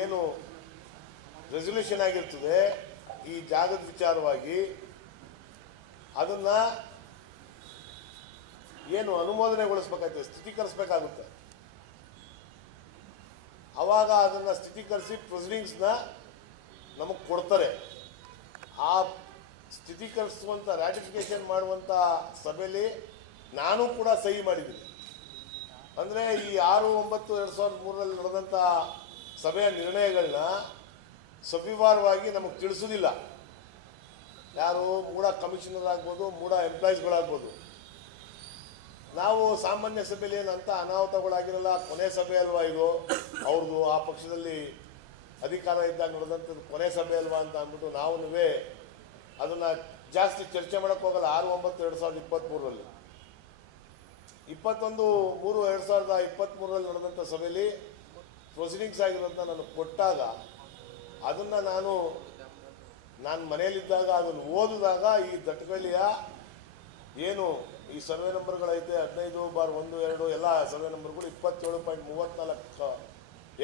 ಏನು ರೆಸಲ್ಯೂಷನ್ ಆಗಿರ್ತದೆ ಈ ಜಾಗದ ವಿಚಾರವಾಗಿ ಅದನ್ನು ಏನು ಅನುಮೋದನೆಗೊಳಿಸ್ಬೇಕಾಗ್ತದೆ, ಸ್ಥಿರೀಕರಿಸಬೇಕಾಗುತ್ತೆ. ಆವಾಗ ಅದನ್ನು ಸ್ಥಿರೀಕರಿಸಿ ಪ್ರೊಸೀಡಿಂಗ್ಸ್ನ ನಮಗೆ ಕೊಡ್ತಾರೆ. ಆ ಸ್ಥಿರೀಕರಿಸುವಂಥ ರ್ಯಾಟಿಫಿಕೇಶನ್ ಮಾಡುವಂಥ ಸಭೆಯಲ್ಲಿ ನಾನು ಕೂಡ ಸಹಿ ಮಾಡಿದ್ದೀನಿ. ಅಂದರೆ ಈ 6/9/2003 ನಡೆದಂಥ ಸಭೆಯ ನಿರ್ಣಯಗಳನ್ನ ಸವಿವಾರವಾಗಿ ನಮಗೆ ತಿಳಿಸೋದಿಲ್ಲ. ಯಾರು ಮೂಡ ಕಮಿಷನರ್ ಆಗ್ಬೋದು, ಮೂಡ ಎಂಪ್ಲಾಯೀಸ್ಗಳಾಗ್ಬೋದು. ನಾವು ಸಾಮಾನ್ಯ ಸಭೆಯಲ್ಲಿ ಏನಂತ ಅನಾಹುತಗಳಾಗಿರಲ್ಲ, ಕೊನೆ ಸಭೆ ಅಲ್ವಾ ಇದು ಅವ್ರದ್ದು, ಆ ಪಕ್ಷದಲ್ಲಿ ಅಧಿಕಾರ ಇದ್ದಾಗ ನಡೆದಂಥದ್ದು ಕೊನೆ ಸಭೆ ಅಲ್ವಾ ಅಂತ ಅಂದ್ಬಿಟ್ಟು ನಾವು ಅದನ್ನು ಜಾಸ್ತಿ ಚರ್ಚೆ ಮಾಡೋಕ್ಕೆ ಹೋಗಲ್ಲ. 6/9/2023 21/3/2023 ನಡೆದಂಥ ಸಭೆಯಲ್ಲಿ ಪ್ರೊಸೀಡಿಂಗ್ಸ್ ಆಗಿರೋದನ್ನ ನಾನು ಕೊಟ್ಟಾಗ ಅದನ್ನು ನಾನು ಮನೆಯಲ್ಲಿದ್ದಾಗ ಅದನ್ನು ಓದಿದಾಗ ಈ ದಟ್ಟಗಳ್ಳಿಯ ಏನು ಈ ಸರ್ವೆ ನಂಬರ್ಗಳೈತೆ 15/1-2 ಎಲ್ಲ ಸರ್ವೆ ನಂಬರ್ಗಳು 27.34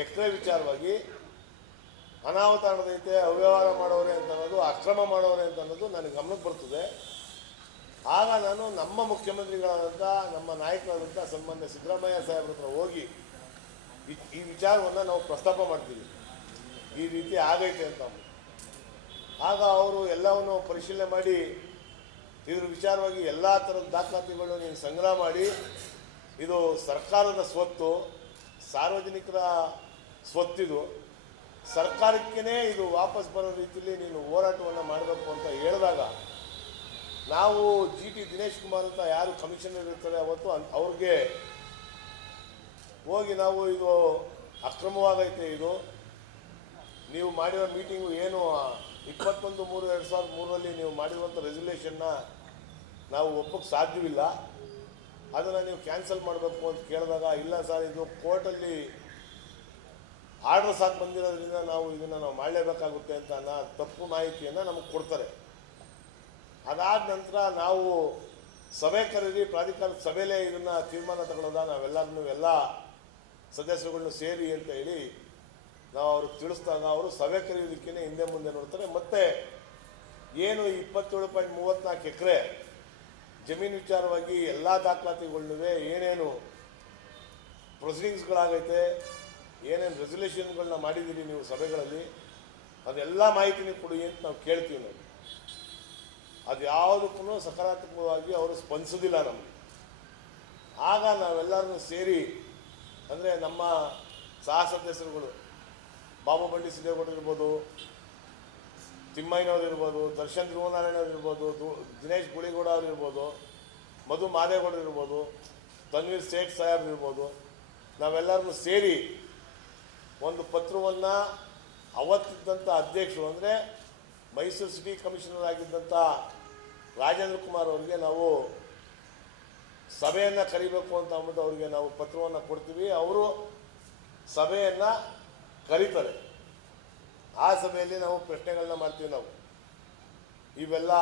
ಎಕರೆ ವಿಚಾರವಾಗಿ ಅನಾಹುತ ನಡೆದೈತೆ, ಅವ್ಯವಹಾರ ಮಾಡೋರೆ ಅಂತ ಅನ್ನೋದು, ಅಕ್ರಮ ಮಾಡೋರೆ ಅಂತ ಅನ್ನೋದು ನನಗೆ ಗಮನಕ್ಕೆ ಬರ್ತದೆ. ಆಗ ನಾನು ನಮ್ಮ ಮುಖ್ಯಮಂತ್ರಿಗಳಾದಂಥ ನಮ್ಮ ನಾಯಕರಾದಂಥ ಸನ್ಮಾನ್ಯ ಸಿದ್ದರಾಮಯ್ಯ ಸಾಹೇಬ್ರ ಹತ್ರ ಹೋಗಿ ಈ ವಿಚಾರವನ್ನು ನಾವು ಪ್ರಸ್ತಾಪ ಮಾಡ್ತೀವಿ, ಈ ರೀತಿ ಆಗೈತೆ ಅಂತ. ಆಗ ಅವರು ಎಲ್ಲವನ್ನು ಪರಿಶೀಲನೆ ಮಾಡಿ ಇದ್ರ ವಿಚಾರವಾಗಿ ಎಲ್ಲ ಥರದ ದಾಖಲಾತಿಗಳು ನೀನು ಸಂಗ್ರಹ ಮಾಡಿ ಇದು ಸರ್ಕಾರದ ಸ್ವತ್ತು, ಸಾರ್ವಜನಿಕರ ಸ್ವತ್ತಿದು, ಸರ್ಕಾರಕ್ಕೇ ಇದು ವಾಪಸ್ ಬರೋ ರೀತಿಯಲ್ಲಿ ನೀನು ಹೋರಾಟವನ್ನು ಮಾಡಬೇಕು ಅಂತ ಹೇಳಿದಾಗ ನಾವು GT ದಿನೇಶ್ ಕುಮಾರ್ ಅಂತ ಯಾರು ಕಮಿಷನರ್ ಇರ್ತಾರೆ ಅವತ್ತು ಅವ್ರಿಗೆ ಹೋಗಿ ನಾವು ಇದು ಅಕ್ರಮವಾಗೈತೆ, ಇದು ನೀವು ಮಾಡಿರೋ ಮೀಟಿಂಗು ಏನು 21/3/2003 ನೀವು ಮಾಡಿರುವಂಥ ರೆಸಲ್ಯೂಷನ್ನ ನಾವು ಒಪ್ಪಕ್ಕೆ ಸಾಧ್ಯವಿಲ್ಲ, ಅದನ್ನು ನೀವು ಕ್ಯಾನ್ಸಲ್ ಮಾಡಬೇಕು ಅಂತ ಕೇಳಿದಾಗ ಇಲ್ಲ ಸರ್, ಇದು ಕೋರ್ಟಲ್ಲಿ ಆರ್ಡರ್ ಸಾಕು ಬಂದಿರೋದ್ರಿಂದ ನಾವು ಇದನ್ನು ಮಾಡಲೇಬೇಕಾಗುತ್ತೆ ಅಂತ ತಪ್ಪು ಮಾಹಿತಿಯನ್ನು ನಮಗೆ ಕೊಡ್ತಾರೆ. ಅದಾದ ನಂತರ ನಾವು ಸಭೆ ಕರೆದಿ ಪ್ರಾಧಿಕಾರದ ಸಭೆಯಲ್ಲೇ ಇದನ್ನು ತೀರ್ಮಾನ ತಗೊಳ್ಳೋದ, ನಾವೆಲ್ಲರನ್ನೂ ಎಲ್ಲ ಸದಸ್ಯರುಗಳನ್ನ ಸೇರಿ ಅಂತ ಹೇಳಿ ನಾವು ಅವ್ರಿಗೆ ತಿಳಿಸಿದಾಗ ಅವರು ಸಭೆ ಕರೆಯೋದಕ್ಕೇ ಹಿಂದೆ ಮುಂದೆ ನೋಡ್ತಾರೆ. ಮತ್ತು ಏನು 27.34 ಎಕರೆ ಜಮೀನು ವಿಚಾರವಾಗಿ ಎಲ್ಲ ದಾಖಲಾತಿಗಳನ್ನೂ ಏನೇನು ಪ್ರೊಸೀಡಿಂಗ್ಸ್ಗಳಾಗೈತೆ, ಏನೇನು ರೆಸಲ್ಯೂಷನ್ಗಳನ್ನ ಮಾಡಿದ್ದೀರಿ ನೀವು ಸಭೆಗಳಲ್ಲಿ, ಅದೆಲ್ಲ ಮಾಹಿತಿನೂ ಕೊಡಿ ಅಂತ ನಾವು ಕೇಳ್ತೀವಿ. ನಾವು ಅದು ಯಾವುದಕ್ಕೂ ಸಕಾರಾತ್ಮಕವಾಗಿ ಅವರು ಸ್ಪಂದಿಸೋದಿಲ್ಲ ನಮಗೆ. ಆಗ ನಾವೆಲ್ಲರನ್ನೂ ಸೇರಿ, ಅಂದರೆ ನಮ್ಮ ಸಹ ಸದಸ್ಯರುಗಳು ಬಾಬು ಬಂಡಿ ಸಿದ್ದೇಗೌಡರು ಇರ್ಬೋದು, ತಿಮ್ಮಯ್ಯನವ್ರು ಇರ್ಬೋದು, ದರ್ಶನ್ ಧ್ರುವನಾರಾಯಣವ್ರು ಇರ್ಬೋದು, ದಿನೇಶ್ ಗುಳಿಗೌಡ ಅವ್ರು ಇರ್ಬೋದು, ಮಧು ಮಾದೇಗೌಡರು ಇರ್ಬೋದು, ತನ್ವೀರ್ ಸೇಠ್ ಸಾಹೇಬ್ ಇರ್ಬೋದು, ನಾವೆಲ್ಲರನ್ನೂ ಸೇರಿ ಒಂದು ಪತ್ರವನ್ನು ಅವತ್ತಿದ್ದಂಥ ಅಧ್ಯಕ್ಷರು ಅಂದರೆ ಮೈಸೂರು ಸಿಟಿ ಕಮಿಷನರ್ ಆಗಿದ್ದಂಥ ರಾಜೇಂದ್ರ ಕುಮಾರ್ ಅವರಿಗೆ ನಾವು ಸಭೆಯನ್ನು ಕರಿಬೇಕು ಅಂತ ಅಂದ್ಬಿಟ್ಟು ಅವರಿಗೆ ನಾವು ಪತ್ರವನ್ನು ಕೊಡ್ತೀವಿ. ಅವರು ಸಭೆಯನ್ನು ಕರೀತಾರೆ. ಆ ಸಭೆಯಲ್ಲಿ ನಾವು ಪ್ರಶ್ನೆಗಳನ್ನ ಮಾಡ್ತೀವಿ. ನಾವು ಇವೆಲ್ಲ